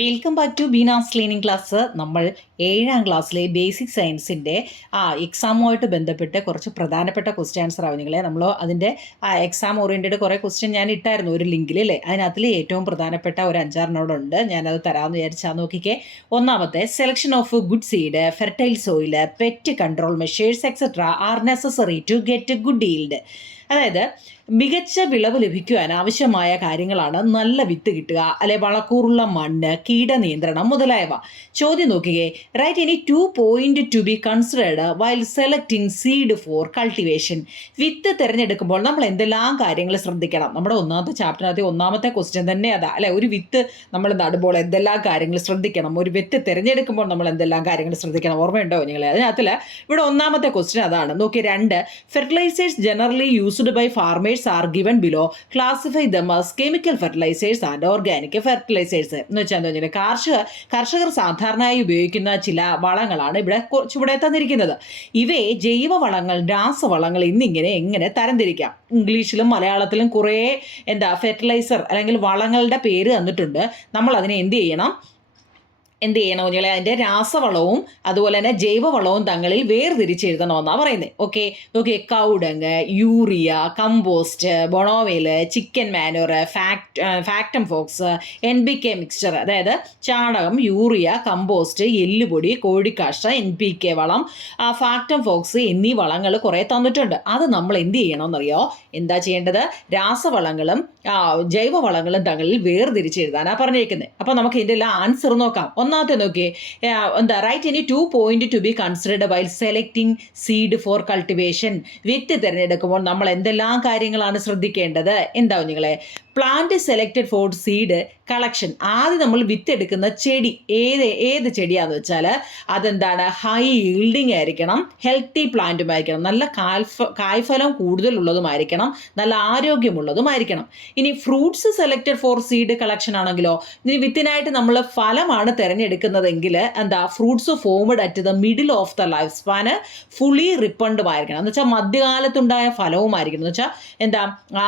Welcome back to Beena's learning class. നമ്മൾ 7ാം ക്ലാസ്സിലെ ബേസിക് സയൻസിൻ്റെ എക്സാമുമായിട്ട് ബന്ധപ്പെട്ട് കുറച്ച് പ്രധാനപ്പെട്ട ക്വസ്റ്റ്യൻ ആൻസർ ആവുന്നങ്ങളെ നമ്മൾ അതിൻ്റെ എക്സാം ഓറിയൻറ്റഡ് കുറേ ക്വസ്റ്റ്യൻ ഞാൻ ഇട്ടായിരുന്നു ഒരു ലിങ്കിൽ അല്ലേ. അതിനകത്തിൽ ഏറ്റവും പ്രധാനപ്പെട്ട ഒരു 5-6 ഞാനത് തരാമെന്ന് വിചാരിച്ചാൽ നോക്കിക്കേ. ഒന്നാമത്തെ, selection of good seed, fertile soil, pest control measures etcetera are necessary to get good yield. അതായത് മികച്ച വിളവ് ലഭിക്കുവാൻ ആവശ്യമായ കാര്യങ്ങളാണ് നല്ല വിത്ത് കിട്ടുക, അല്ലെ വളക്കൂറുള്ള മണ്ണ്, കീടനിയന്ത്രണം മുതലായവ. ചോദ്യം നോക്കുകയെ, write any 2 point to be considered while selecting seed for cultivation. വിത്ത് തിരഞ്ഞെടുക്കുമ്പോൾ നമ്മൾ എന്തെല്ലാം കാര്യങ്ങൾ ശ്രദ്ധിക്കണം? നമ്മുടെ ഒന്നാമത്തെ ചാപ്റ്ററിനകത്ത് ഒന്നാമത്തെ ക്വസ്റ്റ്യൻ തന്നെ അതാ അല്ലെ. ഒരു വിത്ത് നമ്മൾ നടുമ്പോൾ എന്തെല്ലാം കാര്യങ്ങൾ ശ്രദ്ധിക്കണം, ഒരു വിത്ത് തിരഞ്ഞെടുക്കുമ്പോൾ നമ്മൾ എന്തെല്ലാം കാര്യങ്ങൾ ശ്രദ്ധിക്കണം, ഓർമ്മയുണ്ടോ നിങ്ങൾ? അതിനകത്തിൽ ഇവിടെ ഒന്നാമത്തെ ക്വസ്റ്റ്യൻ അതാണ്. നോക്കി, 2, fertilizers generally used by farmers are given below. Classify them as chemical fertilizers and organic fertilizers. എന്ന് വെച്ചാൽ എന്താ, കർഷകർ സാധാരണയായി ഉപയോഗിക്കുന്ന ചില വളങ്ങളാണ് ഇവിടെ തന്നിരിക്കുന്നത്. ഇവയെ ജൈവവളങ്ങൾ, രാസവളങ്ങൾ എന്നിങ്ങനെ എങ്ങനെ തരംതിരിക്കാം? ഇംഗ്ലീഷിലും മലയാളത്തിലും കുറേ ഫെർട്ടിലൈസർ അല്ലെങ്കിൽ വളങ്ങളുടെ പേര് തന്നിട്ടുണ്ട്. നമ്മൾ അതിനെ എന്ത് ചെയ്യണം കുഞ്ഞുങ്ങളെ? അതിൻ്റെ രാസവളവും അതുപോലെ തന്നെ ജൈവവളവും തങ്ങളിൽ വേർതിരിച്ചെഴുതണമെന്നാണ് പറയുന്നത്. ഓക്കെ, നോക്കിയേ, cow dung, urea, compost, bone meal, chicken manure, Factamfos, NPK mixture, അതായത് ചാണകം, യൂറിയ, കമ്പോസ്റ്റ്, എല്ലുപൊടി, കോഴിക്കാഷ്ട, NPK വളം, ഫാക്ടം ഫോക്സ് എന്നീ വളങ്ങൾ കുറേ തന്നിട്ടുണ്ട്. അത് നമ്മൾ എന്ത് ചെയ്യണമെന്നറിയോ? എന്താ ചെയ്യേണ്ടത്? രാസവളങ്ങളും ജൈവവളങ്ങളും തങ്ങളിൽ വേർതിരിച്ചെഴുതാനാണ് പറഞ്ഞേക്കുന്നത്. അപ്പോൾ നമുക്ക് ഇതിൻ്റെ എല്ലാം ആൻസർ നോക്കാം. ഒന്നാമത്തെ നോക്കിയേ, write any 2 point to be considered while selecting seed for cultivation. വിത്ത് തിരഞ്ഞെടുക്കുമ്പോൾ നമ്മൾ എന്തെല്ലാം കാര്യങ്ങളാണ് ശ്രദ്ധിക്കേണ്ടത്? എന്താവും നിങ്ങളെ? Plant selected for seed collection. ആദ്യം നമ്മൾ വിത്ത് എടുക്കുന്ന ചെടി ഏത് ചെടിയാന്ന് വെച്ചാൽ അതെന്താണ്? ഹൈ ഈൽഡിങ് ആയിരിക്കണം, ഹെൽത്തി പ്ലാന്റുമായിരിക്കണം, നല്ല കായ്ഫലം കൂടുതലുള്ളതുമായിരിക്കണം, നല്ല ആരോഗ്യമുള്ളതുമായിരിക്കണം. ഇനി fruits selected for seed collection ആണെങ്കിലോ, ഇനി വിത്തിനായിട്ട് നമ്മൾ ഫലമാണ് തിരഞ്ഞെടുക്കുന്നതെങ്കിൽ fruits formed at the middle of the life span, fully റിപ്പണ്ടുമായിരിക്കണം. എന്ന് വെച്ചാൽ മധ്യകാലത്തുണ്ടായ ഫലവുമായിരിക്കണം. എന്ന് വെച്ചാൽ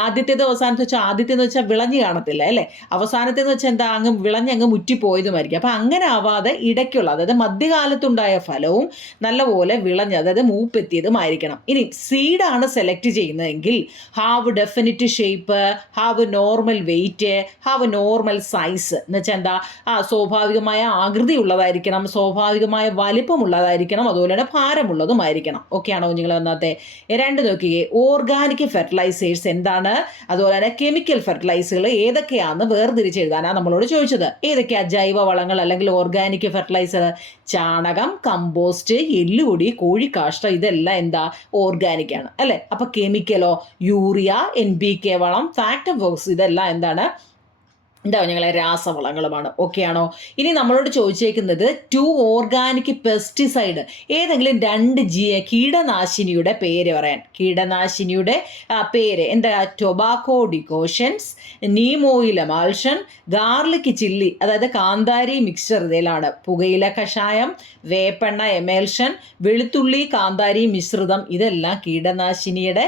ആദ്യത്തേത് അവസാനത്തെ വെച്ചാൽ ആദ്യത്തേന്ന് വെച്ചാൽ വിളഞ്ഞു കാണത്തില്ല അല്ലേ, അവസാനത്തേന്ന് വെച്ചാൽ അങ്ങ് വിളഞ്ഞങ്ങ് മുറ്റിപ്പോയതുമായിരിക്കും. അപ്പം അങ്ങനെ ആവാതെ ഇടയ്ക്കുള്ള, അതായത് മധ്യകാലത്തുണ്ടായ ഫലവും നല്ലപോലെ വിളഞ്ഞ്, അതായത് മൂപ്പെത്തിയതുമായിരിക്കണം. ഇനി സീഡാണ് സെലക്ട് ചെയ്യുന്നതെങ്കിൽ have definite shape, have normal weight, have normal size. എന്ന് വെച്ചാൽ സ്വാഭാവികമായ ആകൃതി ഉള്ളതായിരിക്കണം, സ്വാഭാവികമായ വലിപ്പമുള്ളതായിരിക്കണം, അതുപോലെ തന്നെ ഭാരമുള്ളതുമായിരിക്കണം. ഓക്കെ ആണോ നിങ്ങൾ? ഒന്നാമത്തെ. 2 നോക്കിയേ, ഓർഗാനിക് ഫെർട്ടിലൈസേഴ്സ് എന്താണ്, അതുപോലെ തന്നെ കെമിക്കൽ ഫെർട്ടിലൈസറുകൾ ഏതൊക്കെയാണെന്ന് വേർതിരിച്ചെഴുതാനാണ് നമ്മളോട് ചോദിച്ചത്. ഏതൊക്കെയാ ജൈവ വളങ്ങൾ അല്ലെങ്കിൽ ഓർഗാനിക് ഫെർട്ടിലൈസർ? ചാണകം, കമ്പോസ്റ്റ്, എല്ലുപൊടി, കോഴിക്കാഷ്ട, ഇതെല്ലാം ഓർഗാനിക് ആണ് അല്ലേ. അപ്പൊ കെമിക്കലോ? യൂറിയ, NPK വളം, ഫാക്ടം ഫോക്സ്, ഇതെല്ലാം എന്താണ് ഞങ്ങളെ രാസവളങ്ങളുമാണ്. ഓക്കെ ആണോ? ഇനി നമ്മളോട് ചോദിച്ചേക്കുന്നത് 2 ഓർഗാനിക് പെസ്റ്റിസൈഡ്, ഏതെങ്കിലും 2 കീടനാശിനിയുടെ പേര് പറയാൻ. കീടനാശിനിയുടെ പേര് tobacco decoctions, neem oil emulsion, garlic chilli, അതായത് കാന്താരി മിക്സ്ചർ, ഇതിലാണ് പുകയില കഷായം, വേപ്പെണ്ണ എമൽഷൻ, വെളുത്തുള്ളി കാന്താരി മിശ്രിതം, ഇതെല്ലാം കീടനാശിനിയുടെ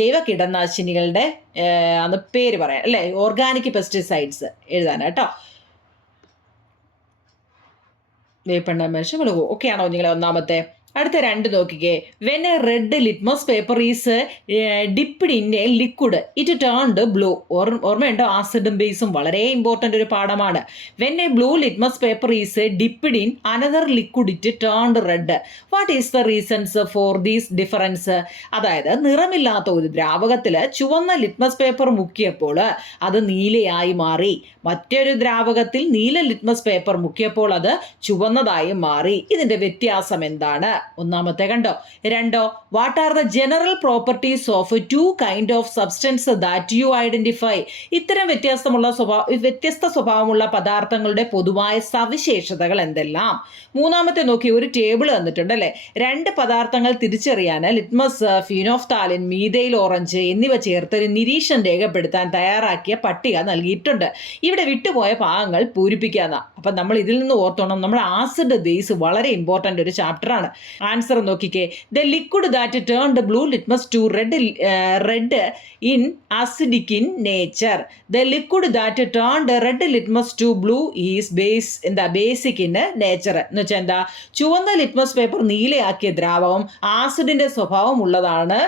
ജൈവ കീടനാശിനികളുടെ അന്ന് പേര് പറയാം അല്ലേ. ഓർഗാനിക് പെസ്റ്റിസൈഡ്സ് എഴുതാനാട്ടോ. വേപ്പെണ്ണ എമൽഷൻ, വെളുകു. ഓക്കെ ആണോ നിങ്ങളെ? ഒന്നാമത്തെ. അടുത്ത 2 നോക്കിക്കേ, when a red litmus paper is dipped in a liquid it turned blue. ഓർമ്മയുണ്ടോ? ആസിഡും ബേസും വളരെ ഇമ്പോർട്ടൻ്റ് ഒരു പാഠമാണ്. When a blue litmus paper is dipped in another liquid it turned red. What is the reasons for these difference? അതായത് നിറമില്ലാത്ത ഒരു ദ്രാവകത്തിൽ ചുവന്ന ലിറ്റ്മസ് പേപ്പർ മുക്കിയപ്പോൾ അത് നീലയായി മാറി, മറ്റൊരു ദ്രാവകത്തിൽ നീല ലിറ്റ്മസ് പേപ്പർ മുക്കിയപ്പോൾ അത് ചുവന്നതായി മാറി. ഇതിന്റെ വ്യത്യാസം എന്താണ്? ഒന്നാമത്തെ കണ്ടോ. 2, what are the general properties of 2 kind of substance that you identify? ഇത്തരം വ്യത്യസ്ത സ്വഭാവമുള്ള പദാർത്ഥങ്ങളുടെ പൊതുവായ സവിശേഷതകൾ എന്തെല്ലാം? മൂന്നാമത്തെ നോക്കി, ഒരു ടേബിൾ തന്നിട്ടുണ്ട് അല്ലേ. 2 പദാർത്ഥങ്ങൾ തിരിച്ചറിയാൻ ലിറ്റ്മസ്, ഫിനോഫ്താലിൻ, മീഥൈൽ ഓറഞ്ച് എന്നിവ ചേർത്ത് ഒരു നിരീക്ഷണം രേഖപ്പെടുത്താൻ തയ്യാറാക്കിയ പട്ടിക നൽകിയിട്ടുണ്ട്. ഇവിടെ വിട്ടുപോയ ഭാഗങ്ങൾ പൂരിപ്പിക്കാന്ന. അപ്പം നമ്മൾ ഇതിൽ നിന്ന് ഓർത്തോണം, നമ്മുടെ ആസിഡ് ബേസ് വളരെ ഇമ്പോർട്ടൻ്റ് ഒരു ചാപ്റ്ററാണ്. ആൻസർ നോക്കിക്കേ. The liquid that turned blue litmus to red in acidic in nature. The liquid that turned red litmus to blue is basic in nature. എന്ന് വെച്ചാൽ എന്താ, ചുവന്ന ലിറ്റ്മസ് പേപ്പർ നീലയാക്കിയ ദ്രാവകം ആസിഡിന്റെ സ്വഭാവം ഉള്ളതാണ്.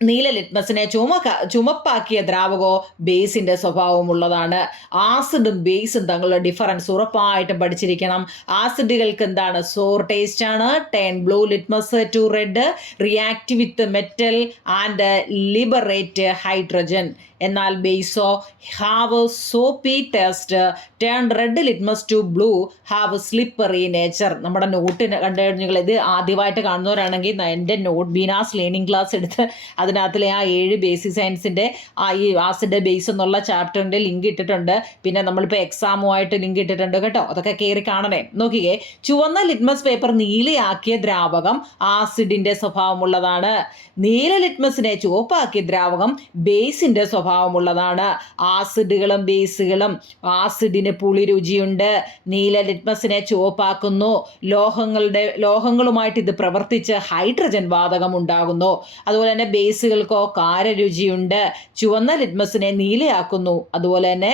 നീല ലിറ്റ്മസിനെ ചുമപ്പാക്കിയ ദ്രാവകോ ബേസിന്റെ സ്വഭാവമുള്ളതാണ്. ആസിഡും ബേസും തമ്മിലുള്ള ഡിഫറൻസ് ഉറപ്പായിട്ടും പഠിച്ചിരിക്കണം. ആസിഡുകൾക്ക് എന്താണ്, സോർ ടേസ്റ്റ് ആണ്. Turn blue litmus to red, react with metal and liberate hydrogen. എന്നാൽ ബേസോ have soapy taste, turn red litmus to blue, have slippery nature. നമ്മുടെ നോട്ടിന് കണ്ടുകഴിഞ്ഞാൽ ഇത് ആദ്യമായിട്ട് കാണുന്നവരാണെങ്കിൽ എൻ്റെ നോട്ട് ബീനാസ് ലേണിംഗ് ക്ലാസ് എടുത്ത് അതിനകത്തിലെ ആ 7 ബേസിക് സയൻസിൻ്റെ ഈ ആസിഡ് ബേസ് എന്നുള്ള ചാപ്റ്ററിൻ്റെ ലിങ്ക് ഇട്ടിട്ടുണ്ട്. പിന്നെ നമ്മളിപ്പോൾ എക്സാമുമായിട്ട് ലിങ്ക് ഇട്ടിട്ടുണ്ട് കേട്ടോ, അതൊക്കെ കയറി കാണണേ. നോക്കിക്കേ, ചുവന്ന ലിറ്റ്മസ് പേപ്പർ നീലയാക്കിയ ദ്രാവകം ആസിഡിൻ്റെ സ്വഭാവമുള്ളതാണ്. നീല ലിറ്റ്മസിനെ ചുവപ്പാക്കിയ ദ്രാവകം ബേസിൻ്റെ സ്വഭാവമുള്ളതാണ്. ആസിഡുകളും ബേസുകളും, ആസിഡിന് പുളി രുചിയുണ്ട്, നീല ലിറ്റ്മസിനെ ചുവപ്പാക്കുന്നു. ലോഹങ്ങളുമായിട്ട് ഇത് പ്രവർത്തിച്ച് ഹൈഡ്രജൻ വാതകം ഉണ്ടാകുന്നു. അതുപോലെ തന്നെ ബേസുകൾക്കോ കാരരുചിയുണ്ട്, ചുവന്ന ലിറ്റ്മസിനെ നീലയാക്കുന്നു. അതുപോലെ തന്നെ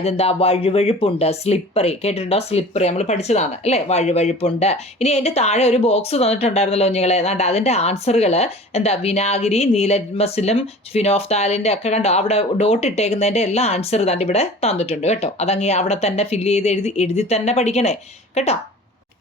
ഇതെന്താ, വഴുവഴുപ്പുണ്ട്, സ്ലിപ്പറി. കേട്ടിട്ടുണ്ടോ? സ്ലിപ്പറി നമ്മൾ പഠിച്ചതാണ് അല്ലേ, വഴുവഴുപ്പുണ്ട്. ഇനി അതിൻ്റെ താഴെ ഒരു ബോക്സ് തന്നിട്ടുണ്ടായിരുന്നല്ലോ നിങ്ങളെ, അതിൻ്റെ ആൻസറുകൾ എന്താ, വിനാഗിരി, നീല ലിറ്റ്മസിലും ഫിനോഫ്താലിൻ്റെ ഒക്കെ കണ്ടോ, അവിടെ ഡോട്ട് ഇട്ടേക്കുന്നതിൻ്റെ എല്ലാ ആൻസർ തന്നെ ഇവിടെ തന്നിട്ടുണ്ട് കേട്ടോ. അതങ്ങ് അവിടെ തന്നെ ഫില്ല് ചെയ്ത് എഴുതി തന്നെ പഠിക്കണേ കേട്ടോ.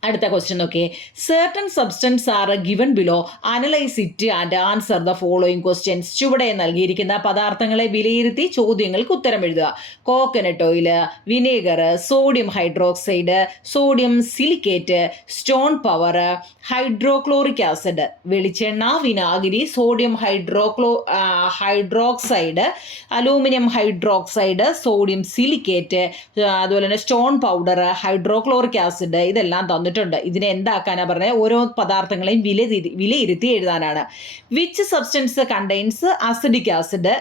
അടുത്ത ക്വസ്റ്റ്യൻ നോക്കിയേ. Certain substance are given below, analyse it and answer the following questions. ചുവടെ നൽകിയിരിക്കുന്ന പദാർത്ഥങ്ങളെ വിലയിരുത്തി ചോദ്യങ്ങൾക്ക് ഉത്തരം എഴുതുക. Coconut oil, vinegar, sodium hydroxide, sodium silicate, stone power, hydrochloric acid, വെളിച്ചെണ്ണ, വിനാഗിരി, sodium hydroxide, aluminium hydroxide, sodium silicate, അതുപോലെ തന്നെ സ്റ്റോൺ പൗഡർ, ഹൈഡ്രോക്ലോറിക് ആസിഡ്, ഇതെല്ലാം തന്നിട്ടുണ്ട്. ഇതിനെ എന്താക്കാനാ പറഞ്ഞത്, ഓരോ പദാർത്ഥങ്ങളെയും വിലയിരുത്തി എഴുതാനാണ്. Which substance contains acidic acid,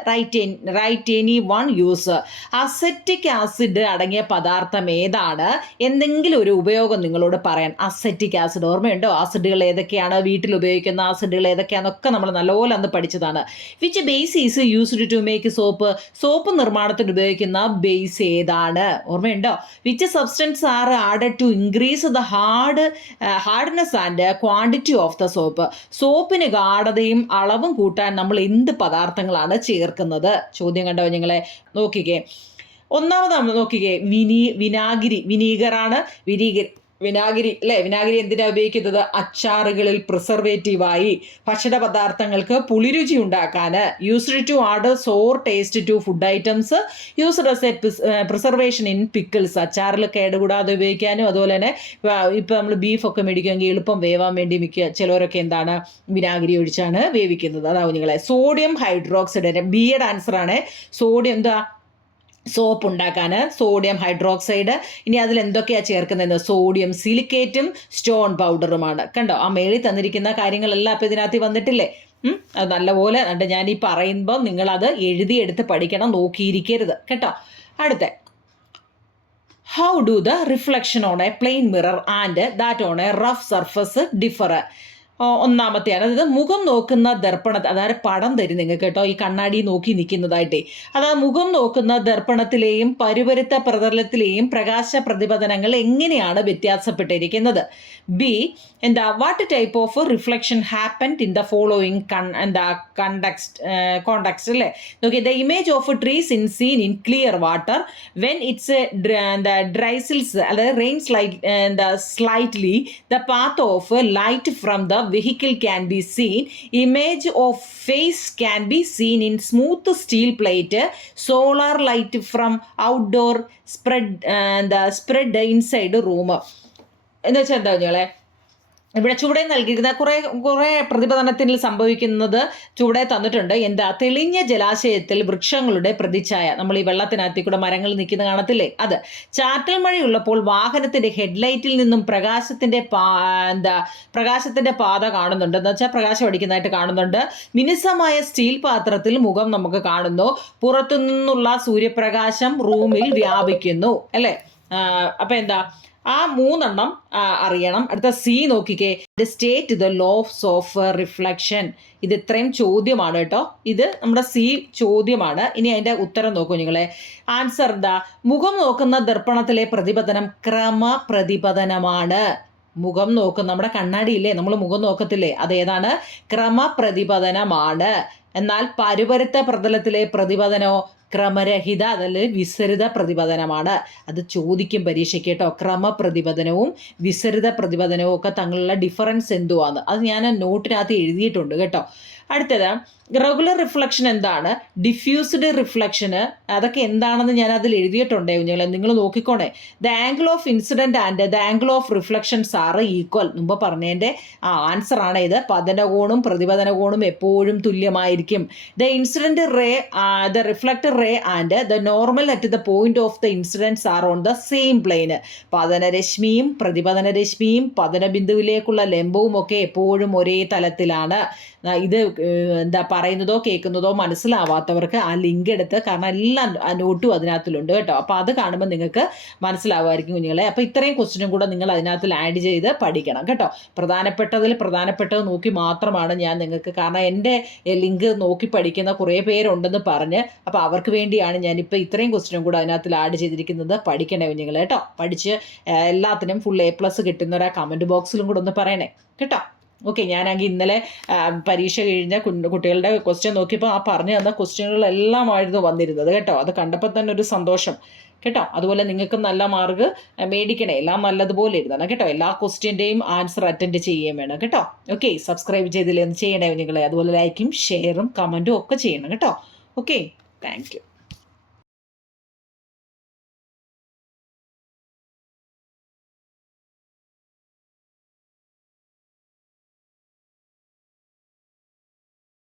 write any one use. Acetic acid അടങ്ങിയ പദാർത്ഥം ഏതാണ്, എന്തെങ്കിലും ഒരു ഉപയോഗം നിങ്ങളോട് പറയാൻ. അസെറ്റിക് ആസിഡ് ഓർമ്മയുണ്ടോ? ആസിഡുകൾ ഏതൊക്കെയാണ്, വീട്ടിൽ ഉപയോഗിക്കുന്ന ആസിഡുകൾ ഏതൊക്കെയാണെന്നൊക്കെ നമ്മൾ നല്ലപോലെ അന്ന് പഠിച്ചതാണ്. Which base is used to make soap. Soap നിർമ്മാണത്തിന് ഉപയോഗിക്കുന്ന ബേസ് ഏതാണ്, ഓർമ്മയുണ്ടോ? Which substance are added to increase the hardness and quantity of the soap. സോപ്പിന് ഗാഢതയും അളവും കൂട്ടാൻ നമ്മൾ എന്ത് പദാർത്ഥങ്ങളാണ് ചേർക്കുന്നത്? ചോദ്യം കണ്ടോ നിങ്ങളെ? നോക്കിക്കേ, ഒന്നാമത് നോക്കിക്കേ, വിനീഗറാണ്. വിനാഗിരി അല്ലേ, വിനാഗിരി എന്തിനാണ് ഉപയോഗിക്കുന്നത്? അച്ചാറുകളിൽ പ്രിസർവേറ്റീവായി, ഭക്ഷണ പദാർത്ഥങ്ങൾക്ക് പുളിരുചി ഉണ്ടാക്കാൻ. Used to add sour taste to food items, used as a preservation in pickles. അച്ചാറിൽ കേടുകൂടാതെ ഉപയോഗിക്കാനും, അതുപോലെ തന്നെ ഇപ്പം നമ്മൾ ബീഫൊക്കെ മേടിക്കുമെങ്കിൽ എളുപ്പം വേവാൻ വേണ്ടി ചിലവരൊക്കെ എന്താണ്, വിനാഗിരി ഒഴിച്ചാണ് വേവിക്കുന്നത്. അതാവും നിങ്ങളെ. സോഡിയം ഹൈഡ്രോക്സൈഡ് ബിയുടെ ആൻസറാണ്. സോഡിയം എന്താ, സോപ്പ് ഉണ്ടാക്കാൻ സോഡിയം ഹൈഡ്രോക്സൈഡ്. ഇനി അതിൽ എന്തൊക്കെയാണ് ചേർക്കുന്നത്? സോഡിയം സിലിക്കേറ്റും സ്റ്റോൺ പൗഡറുമാണ്. കണ്ടോ, ആ മേളിൽ തന്നിരിക്കുന്ന കാര്യങ്ങളെല്ലാം അപ്പോൾ ഇതിനകത്ത് വന്നിട്ടില്ലേ? അത് നല്ലപോലെ ഞാൻ ഈ പറയുമ്പോൾ നിങ്ങളത് എഴുതിയെടുത്ത് പഠിക്കണം, നോക്കിയിരിക്കരുത് കേട്ടോ. അടുത്ത, how do the reflection on a plane mirror and that on a rough surface differ. ഒന്നാമത്തെയാണ്, അതായത് മുഖം നോക്കുന്ന ദർപ്പണത്തിൽ, അതായത് പടം തരും നിങ്ങൾക്ക് കേട്ടോ, ഈ കണ്ണാടി നോക്കി നിൽക്കുന്നതായിട്ടേ. അതായത് മുഖം നോക്കുന്ന ദർപ്പണത്തിലെയും പരുപരുത്ത പ്രതലത്തിലെയും പ്രകാശ പ്രതിപതനങ്ങൾ എങ്ങനെയാണ് വ്യത്യാസപ്പെട്ടിരിക്കുന്നത്? ബി എന്താ, what type of reflection happened in the following context അല്ലേ? നോക്കി, the image of trees in seen in clear water when it's drizzles, അതായത് rain slightly, the path of light from the vehicle can be seen. Image of face can be seen in smooth steel plate. Solar light from outdoor spread inside room. എന്ന് വെച്ചാൽ എന്താ നിങ്ങളെ, ഇവിടെ ചുവടെ നൽകിയിരുന്ന കുറേ പ്രതിപതനത്തിൽ സംഭവിക്കുന്നത് ചുവടെ തന്നിട്ടുണ്ട്. എന്താ, തെളിഞ്ഞ ജലാശയത്തിൽ വൃക്ഷങ്ങളുടെ പ്രതിച്ഛായ, നമ്മൾ ഈ വെള്ളത്തിനകത്തിൽ കൂടെ മരങ്ങൾ നിൽക്കുന്ന കാണത്തില്ലേ, അത്. ചാറ്റൽ മഴയുള്ളപ്പോൾ വാഹനത്തിന്റെ ഹെഡ്ലൈറ്റിൽ നിന്നും പ്രകാശത്തിന്റെ പാത കാണുന്നുണ്ട്, എന്ന് വെച്ചാൽ പ്രകാശം അടിക്കുന്നതായിട്ട് കാണുന്നുണ്ട്. മിനുസമായ സ്റ്റീൽ പാത്രത്തിൽ മുഖം നമുക്ക് കാണുന്നു. പുറത്തുനിന്നുള്ള സൂര്യപ്രകാശം റൂമിൽ വ്യാപിക്കുന്നു അല്ലേ? അപ്പം എന്താ, ആ 3 അറിയണം. അടുത്ത സി നോക്കിക്കേ, state the laws of reflection. ഇത് ഇത്രയും ചോദ്യമാണ് കേട്ടോ. ഇത് നമ്മുടെ സി ചോദ്യമാണ്. ഇനി അതിൻ്റെ ഉത്തരം നോക്കൂ നിങ്ങളെ. ആൻസർ എന്താ? മുഖം നോക്കുന്ന ദർപ്പണത്തിലെ പ്രതിപതനം ക്രമപ്രതിപതനമാണ്. മുഖം നോക്കും, നമ്മുടെ കണ്ണാടിയില്ലേ, നമ്മൾ മുഖം നോക്കത്തില്ലേ, അതേതാണ്? ക്രമപ്രതിപതനമാണ്. എന്നാൽ പരുപരുത്ത പ്രതലത്തിലെ പ്രതിപതനോ ക്രമരഹിത, അതല്ല വിസരിത പ്രതിപതനമാണ്. അത് ചോദിക്കും പരീക്ഷയ്ക്ക് കേട്ടോ. ക്രമപ്രതിപതനവും വിസരിത പ്രതിപതനവും ഒക്കെ തമ്മിലുള്ള ഡിഫറൻസ് എന്തുവാന്ന് അത് ഞാൻ നോട്ടിനകത്ത് എഴുതിയിട്ടുണ്ട് കേട്ടോ. അടുത്തത് റെഗുലർ റിഫ്ലക്ഷൻ എന്താണ്, ഡിഫ്യൂസ്ഡ് റിഫ്ലക്ഷന് അതൊക്കെ എന്താണെന്ന് ഞാൻ അതിൽ എഴുതിയിട്ടുണ്ട് കുഞ്ഞുങ്ങളെ, നിങ്ങൾ നോക്കിക്കോണേ. The angle of incident and the angle of reflections are equal. മുമ്പ് പറഞ്ഞതിൻ്റെ ആൻസർ ആണ് ഇത്. പതനകോണും പ്രതിപതനകോണും എപ്പോഴും തുല്യമായിരിക്കും. The incident ray, the reflected ray and the normal at the point of the incidence are on the same plane. പതനരശ്മിയും പ്രതിപതനരശ്മിയും പതനബിന്ദുവിലേക്കുള്ള ലംബവും ഒക്കെ എപ്പോഴും ഒരേ തലത്തിലാണ്. ഇത് എന്താ പറയുന്നതോ കേൾക്കുന്നതോ മനസ്സിലാവാത്തവർക്ക് ആ ലിങ്ക് എടുത്ത്, കാരണം എല്ലാം നോട്ടും അതിനകത്തിലുണ്ട് കേട്ടോ. അപ്പോൾ അത് കാണുമ്പോൾ നിങ്ങൾക്ക് മനസ്സിലാവുമായിരിക്കും കുഞ്ഞുങ്ങളെ. അപ്പോൾ ഇത്രയും ക്വസ്റ്റ്യനും കൂടെ നിങ്ങൾ അതിനകത്തിൽ ആഡ് ചെയ്ത് പഠിക്കണം കേട്ടോ. പ്രധാനപ്പെട്ടത് നോക്കി മാത്രമാണ് ഞാൻ നിങ്ങൾക്ക്, കാരണം എൻ്റെ ലിങ്ക് നോക്കി പഠിക്കുന്ന കുറേ പേരുണ്ടെന്ന് പറഞ്ഞ്, അപ്പോൾ അവർക്ക് വേണ്ടിയാണ് ഞാനിപ്പോൾ ഇത്രയും ക്വസ്റ്റ്യനും കൂടെ അതിനകത്തിൽ ആഡ് ചെയ്തിരിക്കുന്നത്. പഠിക്കണേ കുഞ്ഞുങ്ങൾ കേട്ടോ. പഠിച്ച് എല്ലാത്തിനും ഫുൾ A+ കിട്ടുന്നവരാ കമൻറ്റ് ബോക്സിലും കൂടെ ഒന്ന് പറയണേ കേട്ടോ. ഓക്കെ, ഞാനാണെങ്കിൽ ഇന്നലെ പരീക്ഷ കഴിഞ്ഞ കുട്ടികളുടെ ക്വസ്റ്റ്യൻ നോക്കിയപ്പോൾ ആ പറഞ്ഞു തന്ന ക്വസ്റ്റ്യനുകളെല്ലാമായിരുന്നു വന്നിരുന്നത് കേട്ടോ. അത് കണ്ടപ്പോൾ തന്നെ ഒരു സന്തോഷം കേട്ടോ. അതുപോലെ നിങ്ങൾക്ക് നല്ല മാർക്ക് മേടിക്കണേ, എല്ലാം നല്ലതുപോലെ എഴുതണം കേട്ടോ. എല്ലാ ക്വസ്റ്റ്യൻ്റെയും ആൻസർ അറ്റൻഡ് ചെയ്യുകയും വേണം കേട്ടോ. ഓക്കെ, സബ്സ്ക്രൈബ് ചെയ്തില്ലേ ഒന്ന് ചെയ്യണേ നിങ്ങളെ. അതുപോലെ ലൈക്കും ഷെയറും കമൻറ്റും ഒക്കെ ചെയ്യണം കേട്ടോ. Okay, thank you.